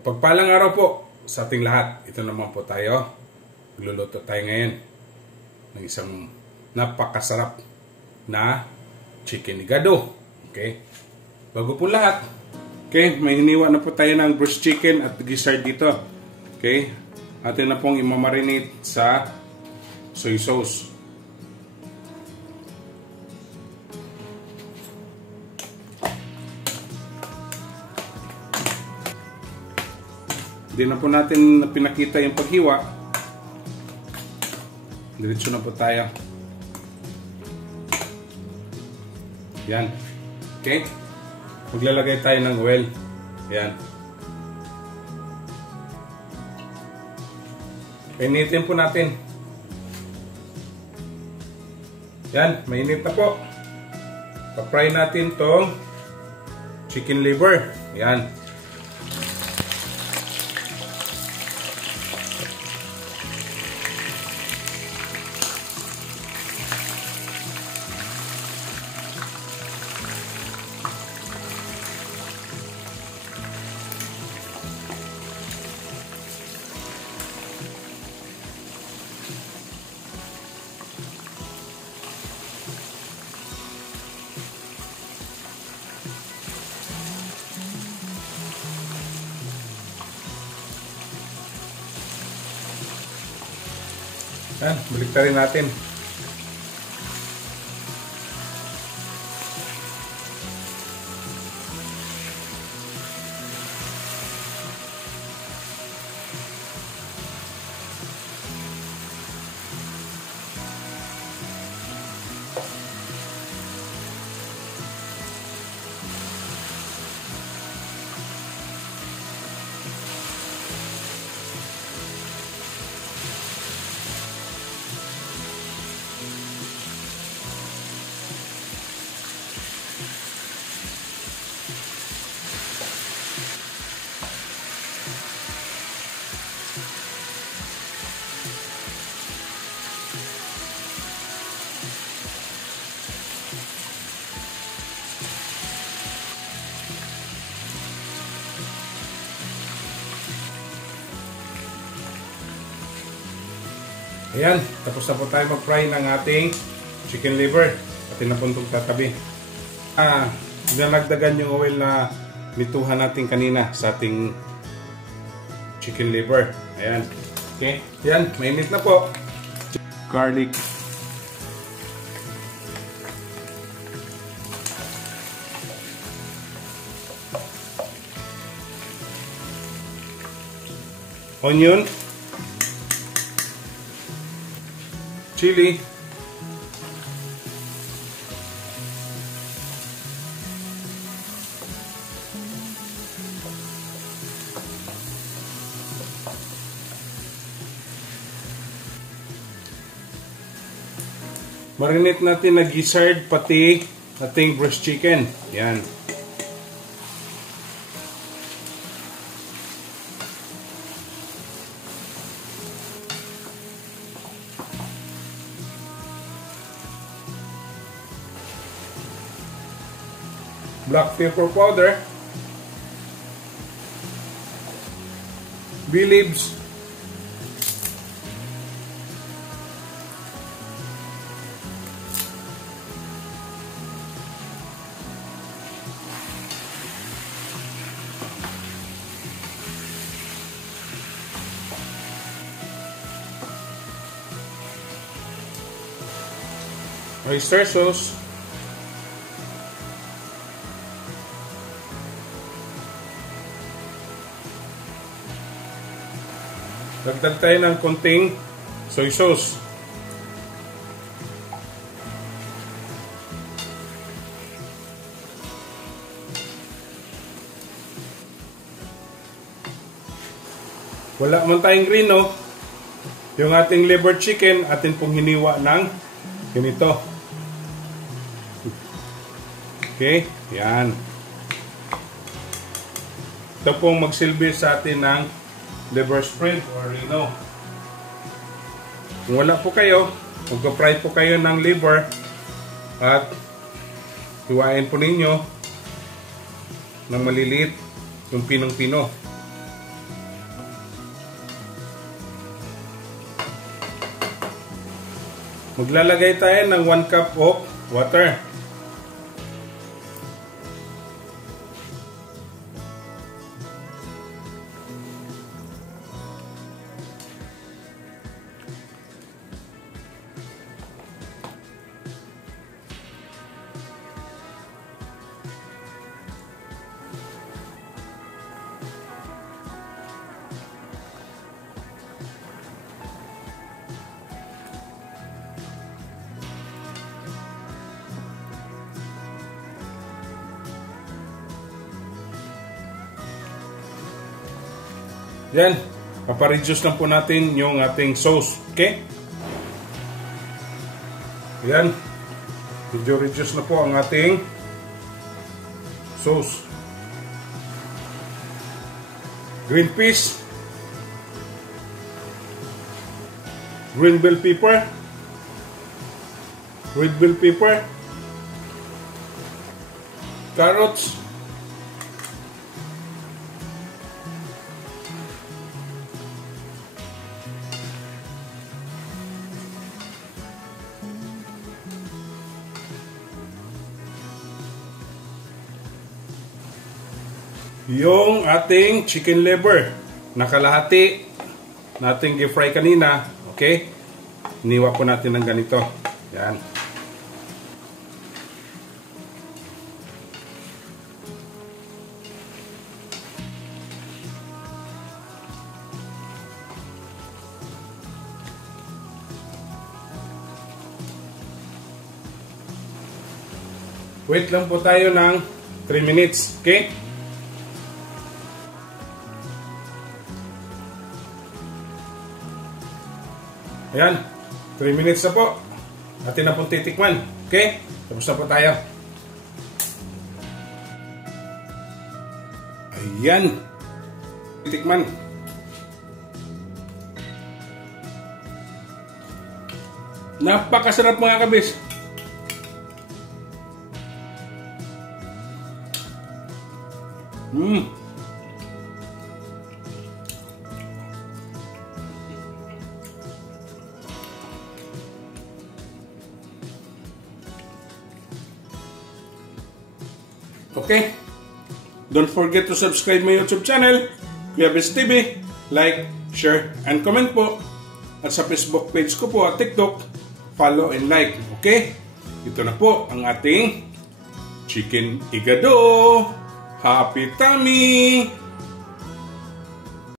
Mapagpalang araw po sa ating lahat. Ito naman po tayo. Magluluto tayo ngayon ng isang napakasarap na chicken higado. Okay? Bago po lahat, okay, may hiniwa na po tayo ng roast chicken at gizzard dito. Okay? Atin na pong imamarinate sa soy sauce. Hindi na po natin pinakita yung paghiwa. Diretso na po tayo. Yan. Okay? Maglalagay tayo ng oil. Yan. Painitin po natin. Yan. Mainit na po. Pa-fry natin tong chicken liver. Yan. Yan, baliktarin natin. Ayan, tapos na po tayo mag-fry ng ating chicken liver. Atin na po itong tatabi. Nalagdagan yung oil na nituhan natin kanina sa ating chicken liver. Ayan. Okay. Ayan, mainit na po. Garlic. Onion. Chili, marinate natin na gizzard pati ating roast chicken. Yan. Black pepper powder, bay leaves, oyster sauce, dagdag tayo ng konting soy sauce. Wala man tayong green, no? Yung ating liver chicken, atin pong hiniwa ng ganito. Okay? Yan. Ito pong magsilbi sa atin ng liver spread or rino. Kung wala po kayo, mag-fry po kayo ng liver at hiwain po ninyo ng maliliit yung pinong-pino. Maglalagay tayo ng 1 cup of water. Yan, papareduce lang po natin yung ating sauce, okay? Yan, medyo reduce na po ang ating sauce. Green peas, green bell pepper, red bell pepper, carrots, yung ating chicken liver na kalahati nating i-fry kanina, okay? Iniwa po natin ng ganito. Yan. Wait lang po tayo ng 3 minutes, okay? Ayan, 3 minutes na po. Atin na pong titikman. Okay? Tapos na po tayo. Ayan. Titikman. Napakasarap mga kabis. Okay? Don't forget to subscribe my YouTube channel, Kuya Bes TV. Like, share, and comment po. At sa Facebook page ko po at TikTok, follow and like. Okay? Ito na po ang ating chicken igado. Happy tummy!